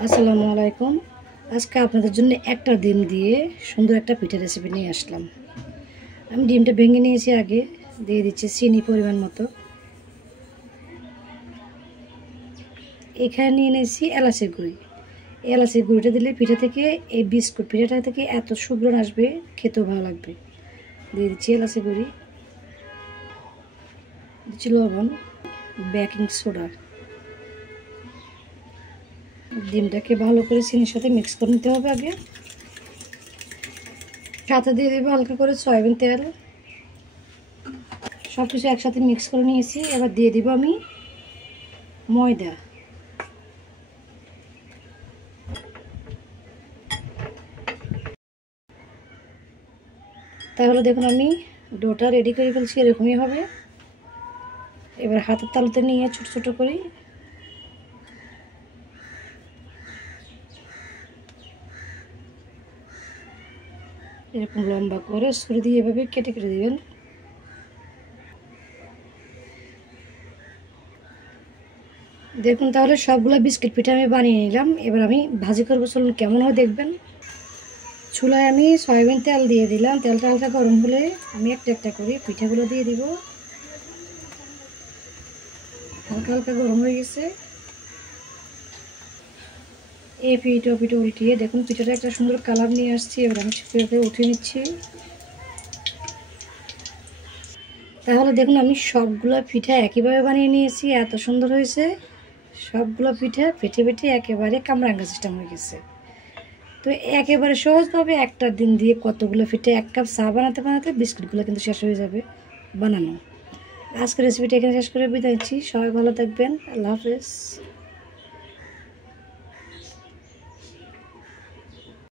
আসসালামু আলাইকুম। আজকে আপনাদের জন্য একটা ডিম দিয়ে সুন্দর একটা পিঠা রেসিপি নিয়ে আসলাম। আমি ডিমটা ভেঙে নিয়েছি, আগে দিয়ে দিচ্ছি চিনি পরিমাণ মতো। এখানে নিয়ে নিয়েছি এলাচের গুঁড়ি। এলাচের গুঁড়িটা দিলে পিঠা থেকে এই বিস্কুট পিঠাটা থেকে এত সুঘ্রাণ আসবে, খেতেও ভালো লাগবে। দিয়ে দিচ্ছি এলাচের গুঁড়ি, দিচ্ছি লবণ, বেকিং সোডা। ডিমটাকে ভালো করে চিনির সাথে মিক্স করে নিতে হবে। আগে সাথে দিয়ে দেবো হালকা করে সয়াবিন তেল। সব কিছু একসাথে মিক্স করে নিয়েছি। এবার দিয়ে দিব আমি ময়দা। তাহলে দেখুন আমি ডোটা রেডি করে ফেলছি, এরকমই হবে। এবার হাতের তালুতে নিয়ে ছোট ছোট করে এরকম লম্বা করে ছুরি দিয়ে এভাবে কেটে কেটে দিবেন। দেখুন তাহলে সবগুলো বিস্কিট পিঠা আমি বানিয়ে নিলাম। এবার আমি ভাজি করবো, চলুন কেমন হয় দেখবেন। চুলায় আমি সয়াবিন তেল দিয়ে দিলাম। তেলটা হালকা গরম হলে আমি একটা একটা করে পিঠাগুলো দিয়ে দিব। হালকা হালকা গরম হয়ে গেছে। এই পিঠা উল্টিয়ে দেখুন পিঠাটা একটা সুন্দর কালার নিয়ে আসছে। এবার আমি পিঠাটা উঠিয়ে নিচ্ছি। তাহলে দেখুন আমি সবগুলো পিঠা একইভাবে বানিয়ে নিয়েছি, এত সুন্দর হয়েছে। সবগুলো পিঠা ফেটে ফেটে একেবারে কামরাঙ্গা সিস্টেম হয়ে গেছে। তো একেবারে সহজভাবে একটা ডিম দিয়ে কতগুলো পিঠে, 1 কাপ চা বানাতে বানাতে বিস্কুটগুলো কিন্তু শেষ হয়ে যাবে বানানো। আজকের রেসিপিটা এখানে শেষ করে বিদায় নিচ্ছি। সবাই ভালো থাকবেন। আল্লাহ হাফেজ।